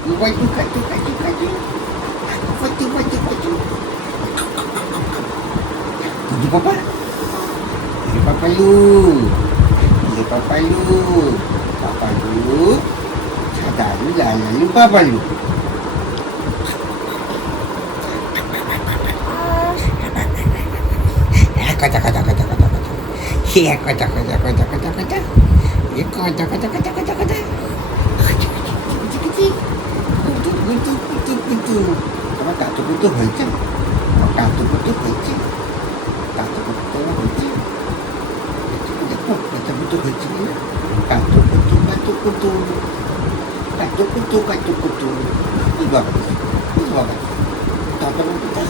Kaju, kaju, kaju, kaju. Kaju, kaju, kaju. Pergi papa. Tunggu papa lu. Tunggu papa lu. Papa lu. Sadar lu lah, lalu papa lu. Kata, kata, kata, kata, kata. Ya, kata, kata, kata, kata, kata. Ya, kata, kata, kata, kata, kata. কুতু কুতু কুতু আমার কাতু হয়েছে আমার কাতু হয়েছে কাতু কুতু হয়েছে দেখো কাতু কুতু হয়েছে না কাতু কুতু কাতু কুতু কাতু কুতু কাতু কুতু কি বাবা কি বাবা দাদা বাবা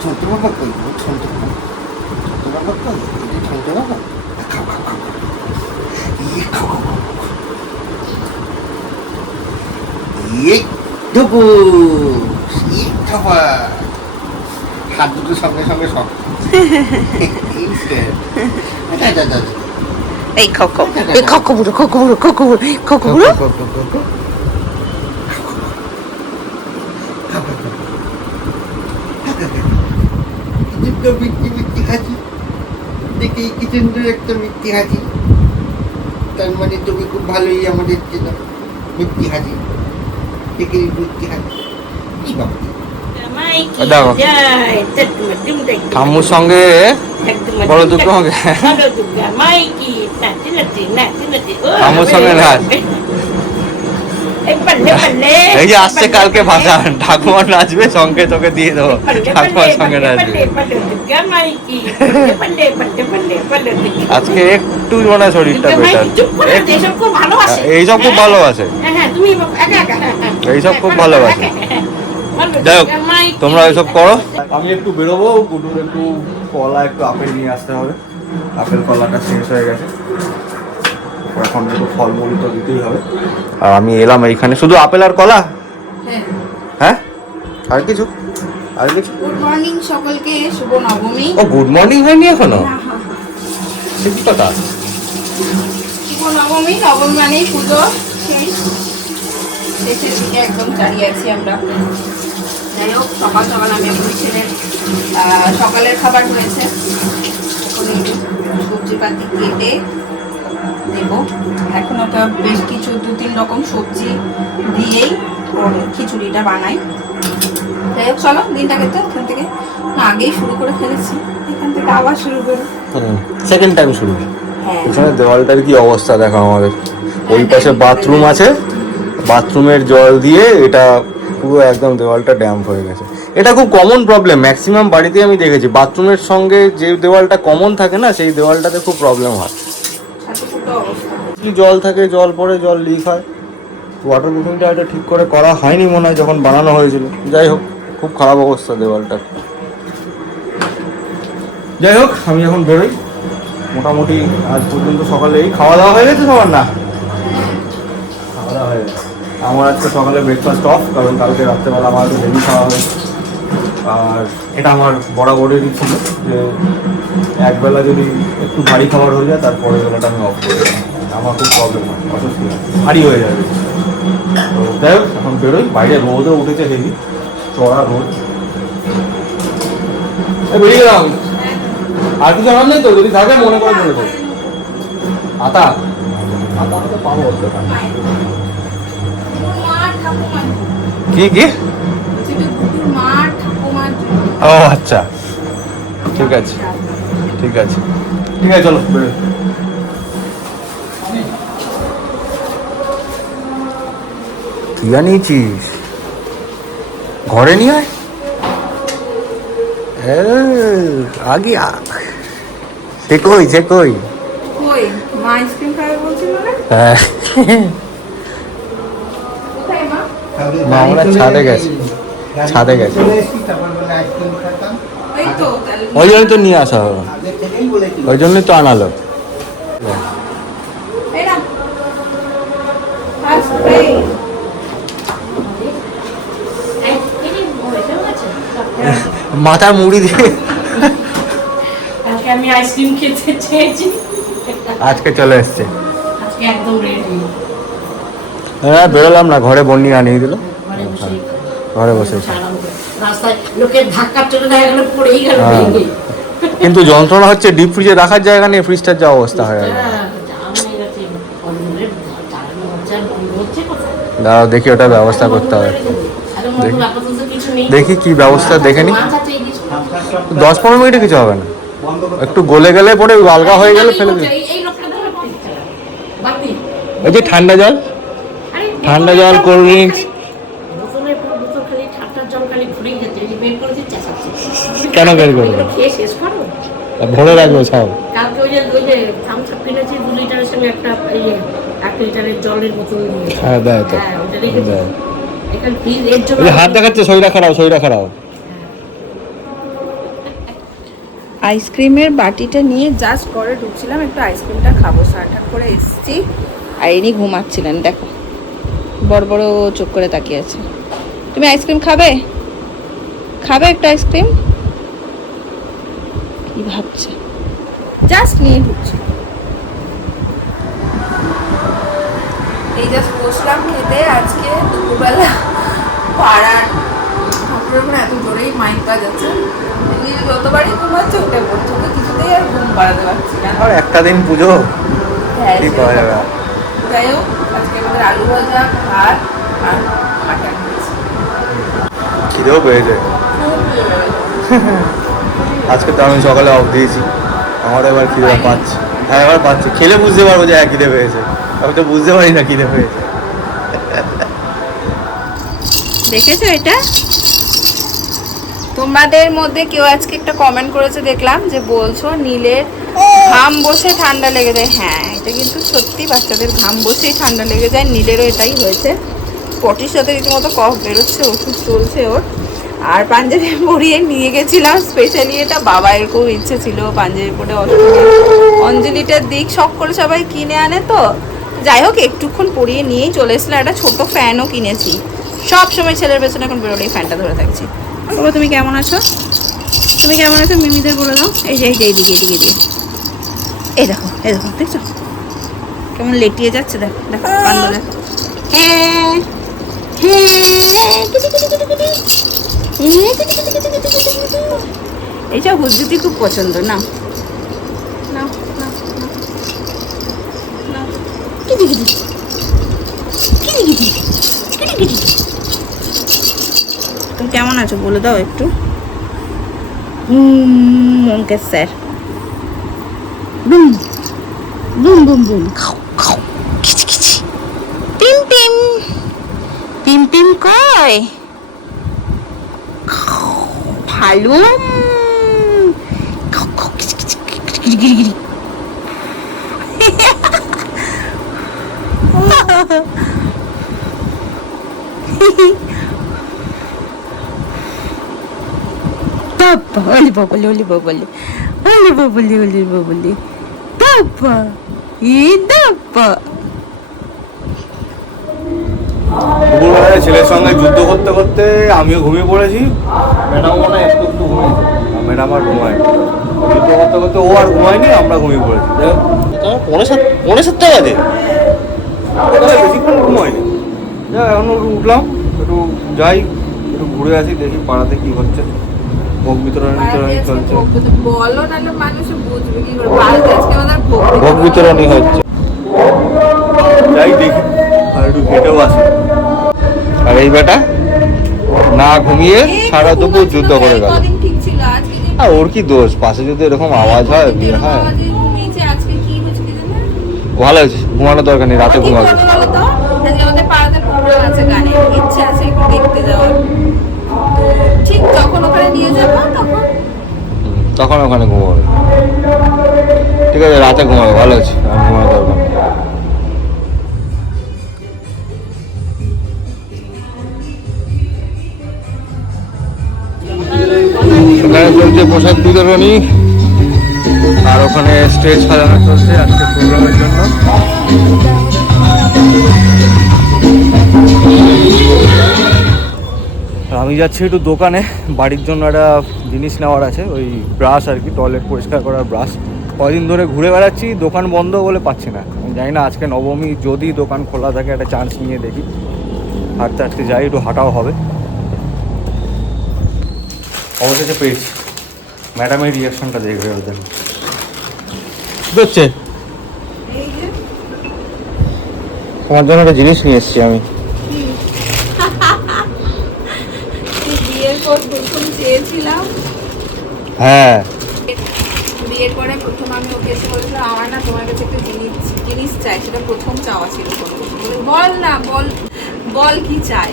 ছোট বাবা কই ছোট বাবা ছোট বাবা কই এটা ছোট বাবা খাও খাও খাও খাও খাও খাবার হাত দুটো সঙ্গে সঙ্গে সব আচ্ছা আচ্ছা আচ্ছা এই খাও এই খাও বুড়ো খাচ্ছি। দেখে একটা তার মানে তুমি খুব ভালোই আমাদের চেনা মিষ্টি হাসি মিষ্টি হাসি কি বাবা দেখো। ঠাম্মুর সঙ্গে বড় দুটো সঙ্গে ঠাম্মুর সঙ্গে নাচ এই যে আসছে কালকে ভাষা ঠাকুমা নাচবে সঙ্গে তোকে দিয়ে দেবো। ঠাকুমার সঙ্গে নাচবে। আজকে একটু মনে হয় শরীরটা বেটার এইসব খুব ভালোবাসে। এইসব খুব ভালোবাসে। হ্যাঁ হ্যাঁ তুমি একা একা হ্যাঁ, হ্যাঁ। এইসব খুব ভালোবাসে। যাই হোক তোমরা এসব করো। আমি একটু বেরোবো গুডুর একটু কলা একটু আপেল নিয়ে আসতে হবে। আপেল কলাটা শেষ হয়ে গেছে। ওর এখন ফলমূল তো দিতেই হবে। আর আমি এলাম এইখানে। শুধু আপেল আর কলা? হ্যাঁ। হ্যাঁ? আর কিছু? আর কিছু? গুড মর্নিং সকলকে শুভ নবমী। ও গুড মর্নিং হয়নি এখনও? হ্যাঁ, হ্যাঁ। সে কি কথা। শুভ নবমী নবমী মানেই পুজো। শেষ শেষের দিকে একদম দাঁড়িয়ে আছি আমরা। যাই হোক সকাল সকাল আমি ছেলের সকালের খাবার হয়েছে। এখন এই যে কেটে দেব। এখন ওটা বেশ কিছু দু তিন রকম সবজি দিয়েই খিচুড়িটা বানাই। যাই হোক চলো দিনটাকে তো এখান থেকে না আগেই শুরু করে ফেলেছি। এখান থেকে আবার শুরু করি। সেকেন্ড টাইম শুরু। হ্যাঁ। এখানে দেওয়ালটার কি অবস্থা দেখো আমাদের। ওই পাশে বাথরুম আছে। বাথরুমের জল দিয়ে এটা পুরো একদম দেওয়ালটা ড্যাম্প হয়ে গেছে। এটা খুব কমন প্রবলেম ম্যাক্সিমাম বাড়িতে আমি দেখেছি। বাথরুমের সঙ্গে যে দেওয়ালটা কমন থাকে না সেই দেওয়ালটাতে খুব প্রবলেম হয়। জল থাকে, জল পড়ে, জল লিক হয় ওয়াটার প্রুফিংটা এটা ঠিক করে করা হয়নি মনে হয়, যখন বানানো হয়েছিল। যাই হোক, খুব খারাপ অবস্থা দেওয়ালটার। যাই হোক, আমি এখন বেরোই। মোটামুটি আজ পর্যন্ত সকালে এই খাওয়া দাওয়া হয়ে গেছে সবার না? খাওয়া দাওয়া হয়ে গেছে। আমার আজকে সকালে ব্রেকফাস্ট অফ কারণ কালকে রাত্রেবেলা আমার একটু হেভি খাওয়া হয়েছে। আর এটা আমার বরাবরেরই ছিল যে একবেলা যদি একটু ভারী খাবার হয়ে যায় তারপরে বেলাটা আমি অফ করে। আমার খুব প্রবলেম হয় অসুস্থ ভারী হয়ে যাবে তো যাই হোক এখন বেরোই বাইরে রোদও উঠেছে হেভি চড়া রোদ। বেরিয়ে গেলাম। আর কিছু আমার নেই তো? যদি থাকে মনে করে মনে করো আতা? আতা তো পাবো কি কি যেটা গুডুর মার ঠাকুমার ও আচ্ছা। ঠিক আছে। ঠিক আছে। ঠিক আছে চলো তুই আনিয়েছিস ঘরে নিয়ে আয়। আগে সে কই সে কই? মা না? হ্যাঁ। মা? আমরা ছাদে গেছি। ছাদে গেছি। ওই জন্যই তো নিয়ে আসা হবে ওই জন্যই তো আনালো। মাথার মুড়ি দিয়ে। আমি আইসক্রিম খেতে চেয়েছি। আজকে চলে এসছে। আজকে একদম রেডি হ্যাঁ বেরোলাম না ঘরে বন্যি আনিয়ে দিল। ঘরে বসে রাস্তায় লোকের ধাক্কা চলে দেখা গেল পড়েই গেল হ্যাঁ। ভেঙে। কিন্তু যন্ত্রণা হচ্ছে ডিপ ফ্রিজে রাখার জায়গা নেই ফ্রিজটার যা অবস্থা হয়ে গেছে। হ্যাঁ, দাঁড়াও দেখি ওটা ব্যবস্থা করতে হবে। দেখি। কি ব্যবস্থা দেখে নি। দশ পনেরো মিনিটে কিছু হবে না। একটু গলে গেলে পরে আলগা হয়ে গেলে ফেলে দিই। এই- যে ঠান্ডা জল? ঠান্ডা জল, কোল্ড drinks। বোতলের পর বোতল খালি ঠান্ডার জল খালি ঘুরেই যেতে এই যে বের করে দিচ্ছে চেঁচাচ্ছে। কেন বের করবে? এগুলো খেয়ে শেষ করো। ভরে রাখব সব। কালকে ওই যে ওই যে থামস আপ কিনেছি দু লিটারের সঙ্গে একটা এই যে এক লিটারের জলের বোতল হ্যাঁ দেয় তো। হ্যাঁ ওটা রেখেছি দেয়। ফ্রিজ এর জন্য হাত দেখাচ্ছে সইরা খারাপ সইরা খারাপ আইসক্রিমের বাটিটা নিয়ে জাস্ট করে ঢুকছিলাম একটু আইসক্রিমটা খাব। স্নান করে এসেছি। আর ইনি ঘুমাচ্ছিলেন দেখো। বড় বড় চোখ করে তাকিয়ে আছে। তুমি আইসক্রিম খাবে? খাবে একটা আইসক্রিম? কি ভাবছে? জাস্ট নিয়ে ঢুকছে। এই জাস্ট বসলাম খেতে আজকে দুপুরবেলা পাড়ার ঠাকুরের এত জোরেই মাইক বাজাচ্ছে। যতবারই পড়ছে কিছুতেই আর ঘুম পাড়াতে পারছি না। আর একটা দিন পুজো হ্যাঁ, কি করা যাবে? যাই হোক আজকে আমাদের আলু ভাজা ভাত আর মাটন খিদেও পেয়েছে। আজকে তো আমি সকালে অফ দিয়েছি। আমার এবার খিদে। পাচ্ছে। হ্যাঁ এবার পাচ্ছি। খেলে বুঝতে পারব যে হ্যাঁ খিদে পেয়েছে। আমি তো বুঝতে পারি না খিদে পেয়েছে। দেখেছ এটা? তোমাদের মধ্যে কেউ আজকে একটা কমেন্ট করেছে দেখলাম যে বলছো নীলের ঘাম বসে ঠান্ডা লেগে যায়। হ্যাঁ এটা কিন্তু সত্যি বাচ্চাদের ঘাম বসেই ঠান্ডা লেগে যায়। নীলেরও এটাই হয়েছে। পটির সাথে রীতিমতো কফ বেরোচ্ছে ওষুধ চলছে ওর। আর পাঞ্জাবি পরিয়ে নিয়ে গেছিলাম স্পেশালি এটা বাবায়ের খুব ইচ্ছে ছিল পাঞ্জাবি পরে অঞ্জলিটার দিক শখ করে সবাই কিনে আনে তো যাই হোক একটুক্ষণ পরিয়ে নিয়েই চলে এসেছিলাম একটা ছোট ফ্যানও কিনেছি সব সময় ছেলের পেছনে এখন বেরোলেই ফ্যানটা ধরে থাকছি বাবা তুমি কেমন আছো তুমি কেমন আছো মিমিদের বলে দাও এই যে এই যে এইদিকে এদিকে দিয়ে এই দেখো এই দেখো দেখছ কেমন লেটিয়ে যাচ্ছে দেখো দেখো দেখো হ্যাঁ হ্যাঁ এইসব হুজ্জুতি খুব পছন্দ না? তুমি কেমন আছো বলে দাও একটু। হুম অঙ্কেশ স্যার। বুম বুম বুম বুম। খাও খাও পিম পিম পিম পিম কয়? Papa, olha babali, olha babali. Olha babali, olha babali. Papa, e dapa. দুপুরবেলায় ছেলের সঙ্গে যুদ্ধ করতে করতে আমিও ঘুমিয়ে পড়েছি ম্যাডাম মনে হয় একটু একটু ঘুমিয়েছে আর ম্যাডাম আর ঘুমায় যুদ্ধ করতে করতে ও আর ঘুমায়নি আমরা ঘুমিয়ে পড়েছি। পৌনে সাত পৌনে সাতটা বাজে। বেশিক্ষণ ঘুমায়নি যা এখন উঠলাম একটু যাই একটু ঘুরে আসি দেখি পাড়াতে কি হচ্ছে। ভোগ বিতরণ বিতরণী চলছে। বলো নাহলে মানুষ বুঝবে কি করে। বাড়িতে আজকে আমাদের ভোগ ভোগ বিতরণী হচ্ছে। যাই দেখি আর একটু হেঁটেও আসি। আর এই বেটা? না ঘুমিয়ে সারা দুপুর যুদ্ধ করে গেল। আজকে? যে আর ওর কি দোষ? পাশে যদি এরকম আওয়াজ হয় বিয়ে হয়। ভালো হয়েছে ঘুমানো দরকার নেই রাতে ঘুমাবে। আছে আছে তখন? ওখানে ঘুমাবে। ঠিক আছে রাতে ঘুমাবে ভালো আছে আর নেই। প্রসাদ বিতরণী আর ওখানে স্টেজ সাজানো চলছে আজকে প্রোগ্রামের জন্য। আমি যাচ্ছি একটু দোকানে। বাড়ির জন্য একটা জিনিস নেওয়ার আছে, ওই ব্রাশ আর কি টয়লেট পরিষ্কার করার ব্রাশ কদিন ধরে ঘুরে বেড়াচ্ছি, দোকান বন্ধ বলে পাচ্ছি না। আমি জানি না, আজকে নবমী, যদি দোকান খোলা থাকে একটা চান্স নিয়ে দেখি। হাঁটতে হাঁটতে যাই, একটু হাঁটাও হবে। অবশেষে পেয়েছি। ম্যাডামের রিয়াকশনটা দেখবে ওদের। হচ্ছে তোমার জন্য একটা জিনিস নিয়ে এসেছি আমি। তুই বিয়ের পর প্রথম চেয়েছিলাম হ্যাঁ। বিয়ের পরে প্রথম আমি ওকে এসে বলছিলাম আমার না তোমার কাছে একটা জিনিস জিনিস চাই। সেটা প্রথম চাওয়া ছিল বলে, না বল বল কি চাই?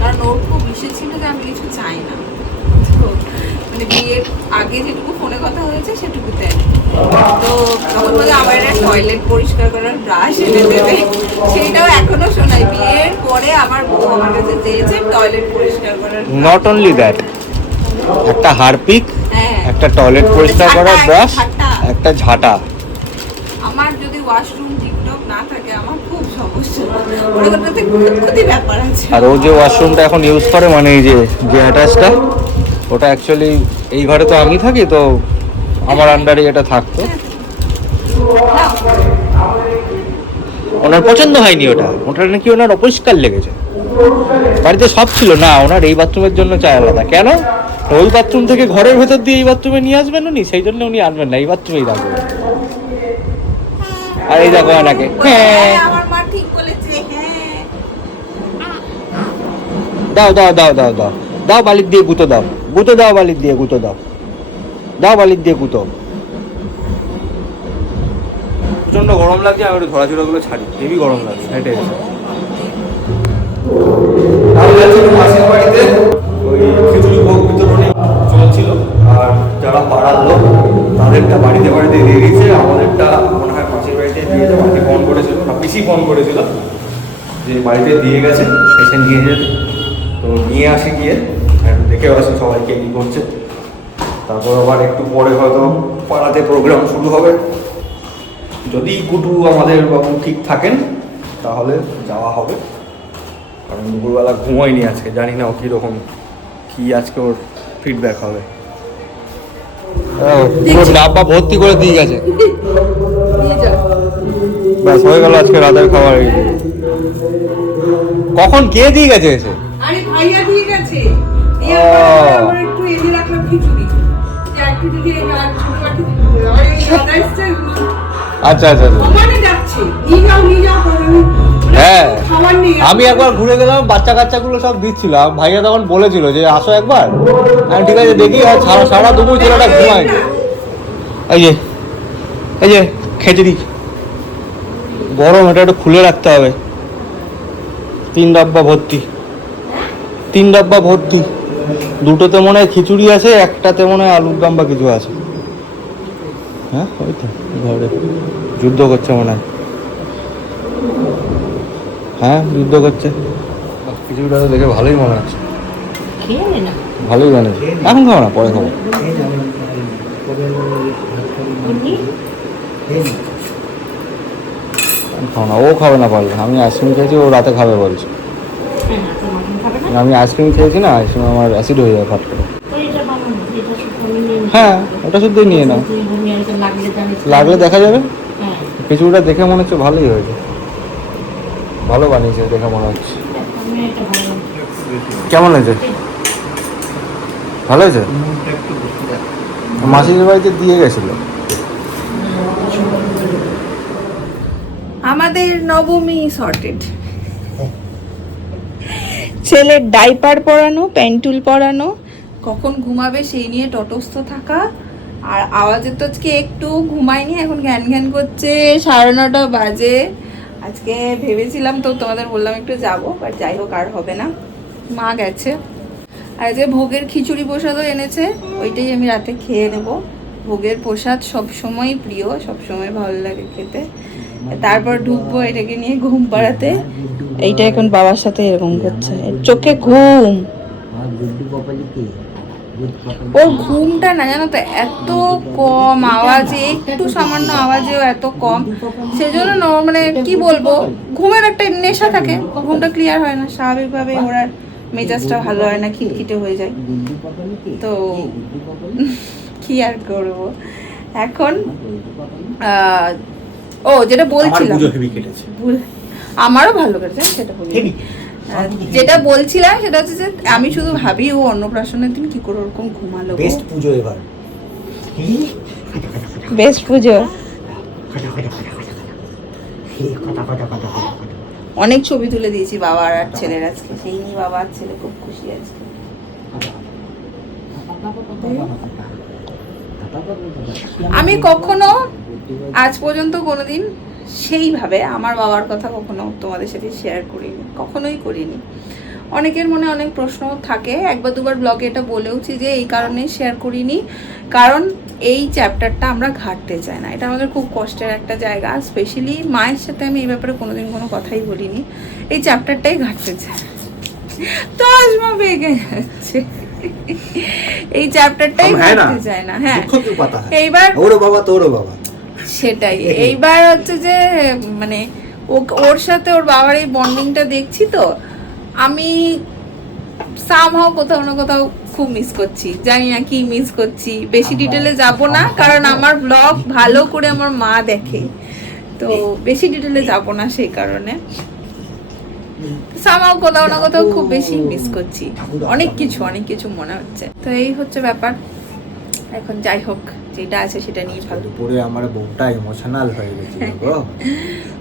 কারণ ওর খুব বিষয় ছিল যে আমি কিছু চাই না। মানে বিয়ের আগে যেটুকু ফোনে কথা হয়েছে সেটুকুতে তো তখন বলে আমার টয়লেট পরিষ্কার করার ব্রাশ এনে দেবে। সেটাও এখনও শোনাই বিয়ের পরে আমার বউ আমার কাছে চেয়েছে টয়লেট পরিষ্কার করার নট অনলি দ্যাট একটা হারপিক হ্যাঁ। একটা টয়লেট পরিষ্কার করার ব্রাশ একটা ঝাঁটা। আমার যদি ওয়াশরুম ঠিকঠাক না থাকে আমার খুব সমস্যা। খুঁতখুঁতি ব্যাপার আছে। আর ও যে ওয়াশরুমটা এখন ইউজ করে মানে এই যে যে অ্যাটাচটা ওটা অ্যাকচুয়ালি এই ঘরে তো আমি থাকি তো আমার আন্ডারে এটা থাকতো। ওনার পছন্দ হয়নি ওটা। ওটা নাকি ওনার অপরিষ্কার লেগেছে। বাড়িতে সব ছিল। না ওনার এই বাথরুমের জন্য চাই আলাদা। কেন? ওই বাথরুম থেকে ঘরের ভেতর দিয়ে এই বাথরুমে নিয়ে আসবেন উনি? সেই জন্য উনি আনবেন না এই বাথরুমেই রাখবেন। আর এই দেখো ওনাকে। হ্যাঁ, হ্যাঁ। দাও দাও দাও দাও দাও। দাও বালির দিয়ে গুঁতো দাও। গুঁতো দাও, বালির দিয়ে গুঁতো দাও। দাও, বালির দিয়ে গুঁতো। প্রচণ্ড গরম লাগছে, আমি একটু ধরাচুরাগুলো ছাড়ি। হেভি গরম লাগছে হেঁটে মাসির বাড়িতে, ওই আর যারা তাদেরটা বাড়িতে বাড়িতে দিয়ে দিয়েছে। আমাদেরটা মনে হয় বাড়িতে ফোন করেছিল, না ফোন যে বাড়িতে দিয়ে গেছে, এসে নিয়ে যেতে তো নিয়ে আসে গিয়ে। একটু দেখে আসি সবাইকে কি করছে। তারপর আবার একটু পরে হয়তো পাড়াতে প্রোগ্রাম শুরু হবে। যদি কুটু আমাদের বাবু ঠিক থাকেন তাহলে যাওয়া হবে। কারণ দুপুরবেলা ঘুমোয়নি আজকে জানি না ও কীরকম কী আজকে ওর ফিডব্যাক হবে। ডাব্বা ভর্তি করে দিয়ে গেছে। ব্যাস হয়ে গেল আজকে রাতের খাবার। কখন কে দিয়ে গেছে এসে? আরে ভাইয়া দিয়ে গেছে। আচ্ছা আচ্ছা আচ্ছা। হ্যাঁ আমি একবার ঘুরে গেলাম, বাচ্চা কাচ্চাগুলো সব দিচ্ছিলাম ভাইয়া তখন বলেছিল যে, আসো একবার। আমি ঠিক আছে, দেখি সারা সারা দুপুর ছেলেটা ঘুমায়নি এই যে এই যে খেচড়ি গরম, এটা একটু খুলে রাখতে হবে। তিন ডাব্বা ভর্তি। তিন ডাব্বা ভর্তি। দুটোতে মনে হয় খিচুড়ি আছে একটাতে মনে হয় আলুর দম বা কিছু আছে। হ্যাঁ ওই তো ঘরে। যুদ্ধ করছে মনে হয়। হ্যাঁ যুদ্ধ করছে। খিচুড়িটা দেখে ভালোই মনে হচ্ছে। ভালোই বানিয়েছে এখন খাব না পরে খাব। খাব না। ও খাবে না পারলে আমি আইসক্রিম খেয়েছি ও রাতে খাবে বলছে হ্যাঁ তো মটন খাবে না আমি আইসক্রিম খেয়েছি না আইসক্রিম আমার অ্যাসিড হয়ে যায় ফাট করে। হ্যাঁ ওটা শুদ্ধই নিয়ে নাও। লাগলে দেখা যাবে। হ্যাঁ। খিচুড়িটা দেখে মনে হচ্ছে ভালোই হয়েছে। ভালো বানিয়েছে দেখে মনে হচ্ছে। কেমন হয়েছে? ভালো হয়েছে? মাসির বাড়িতে দিয়ে গেছিল। আমাদের নবমী সর্টেড ছেলের ডাইপার পরানো, প্যান্টুল পরানো। কখন ঘুমাবে সেই নিয়ে তটস্থ থাকা। আর আওয়াজের তো আজকে একটু ঘুমায়নি, এখন ঘ্যান ঘ্যান করছে, সাড়ে নটা বাজে। আজকে ভেবেছিলাম তো তোমাদের বললাম একটু যাব বাট যাই হোক, আর হবে না। মা গেছে। আর যে ভোগের খিচুড়ি প্রসাদও এনেছে, ওইটাই আমি রাতে খেয়ে নেব। ভোগের প্রসাদ সবসময় প্রিয়, সবসময় ভালো লাগে খেতে। তারপর ঢুকবো এটাকে নিয়ে ঘুম পাড়াতে। এইটা এখন বাবার সাথে এরকম করছে। চোখে ঘুম। ওর ঘুমটা না জানো তো এত কম আওয়াজে একটু সামান্য আওয়াজেও এত কম। সেজন্য ন- মানে কি বলব ঘুমের একটা নেশা থাকে। ঘুমটা ক্লিয়ার হয় না। স্বাভাবিকভাবে ওর মেজাজটা ভালো হয় না খিটখিটে হয়ে যায়। তো কি আর করব? এখন আহ, ও যেটা বলছিলাম কেটেছে আমারও ভালো করেছে সেটা বলি যেটা বলছিলাম সেটা হচ্ছে যে আমি শুধু ভাবি ও অন্নপ্রাশনের দিন কি করে ওরকম ঘুমালো বেস্ট পুজো এবার বেস্ট পুজো কথা কথা কথা কথা কথা অনেক ছবি তুলে দিয়েছি বাবা আর ছেলের আজকে সেই নিয়ে বাবা আর ছেলে খুব খুশি আজকে আমি কখনো আজ পর্যন্ত কোনোদিন সেইভাবে আমার বাবার কথা কখনো তোমাদের সাথে শেয়ার করিনি, কখনোই করিনি। অনেকের মনে অনেক প্রশ্ন থাকে, একবার দুবার ব্লগে এটা বলেওছি যে এই কারণে শেয়ার করিনি, কারণ এই চ্যাপ্টারটা আমরা ঘাটতে চাই না। এটা আমাদের খুব কষ্টের একটা জায়গা স্পেশালি মায়ের সাথে আমি এই ব্যাপারে কোনোদিন কোনো কথাই বলিনি। এই চ্যাপ্টারটাই ঘাটতে চাই। তো আজমা বেগে যাচ্ছে। এই চ্যাপ্টারটাই না। চায় না হয়। এইবার ওরও বাবা তোরও বাবা। সেটাই। এইবার হচ্ছে যে মানে ওর সাথে ওর বাবার এই বন্ডিংটা দেখছি তো আমি সামহাও কোথাও না কোথাও খুব মিস করছি। জানি না কি মিস করছি। বেশি ডিটেলে যাব না কারণ আমার ব্লগ ভালো করে আমার মা দেখে। তো বেশি ডিটেলে যাব না সেই কারণে। সামাও কোথাও না কোথাও খুব বেশি মিস করছি। অনেক কিছু অনেক কিছু মনে হচ্ছে। তো এই হচ্ছে ব্যাপার। এখন যাই হোক, যেটা আছে সেটা নিয়ে ভালো দুপুরে আমার বউটা ইমোশনাল হয়ে গেছিল গো।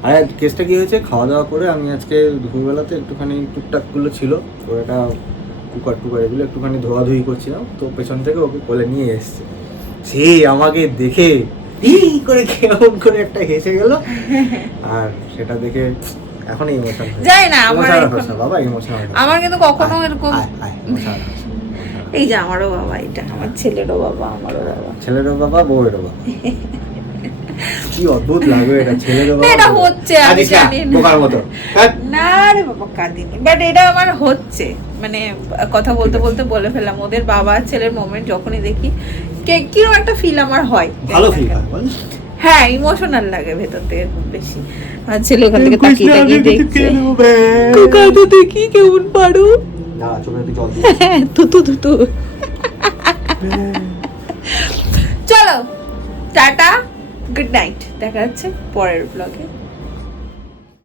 আর কেসটা কি হয়েছে? খাওয়া দাওয়া করে আমি আজকে দুপুরবেলাতে একটুখানি টুকটাকগুলো ছিল। ওটা কুকার টুকার এগুলো একটুখানি ধোয়াধুয়ি করছিলাম। তো পেছন থেকে ওকে কোলে নিয়ে এসছে। সে আমাকে দেখে, এই করে কেমন করে একটা হেসে গেল। আর সেটা দেখে এখন ইমোশন যাই না, আমার বাবা ইমোশনাল আমার কিন্তু কখনো এরকম এই যে আমারও বাবা এটা আমার ছেলেরও বাবা আমারও বাবা। ছেলেরও বাবা বউয়েরও বাবা। কি অদ্ভুত লাগবে এটা ছেলেরও বাবা এটা হচ্ছে, আমি জানি বোকার মতো। হ্যাঁ? না রে বাবা কাঁদিনি। বাট এটা আমার হচ্ছে। মানে কথা বলতে বলতে বলে ফেললাম। ওদের বাবা ছেলের মোমেন্ট যখনই দেখি কীরকম একটা ফিল আমার হয়। ভালো ফিল হয় হ্যাঁ ইমোশনাল লাগে ভেতর থেকে খুব বেশি। ছেলে ওখান থেকে তাকিয়ে তাকিয়ে দেখছে। কুকা তো দেখি কেমন পারো। হ্যাঁ তুতু তুতু চলো টাটা গুড নাইট দেখা যাচ্ছে পরের ব্লগে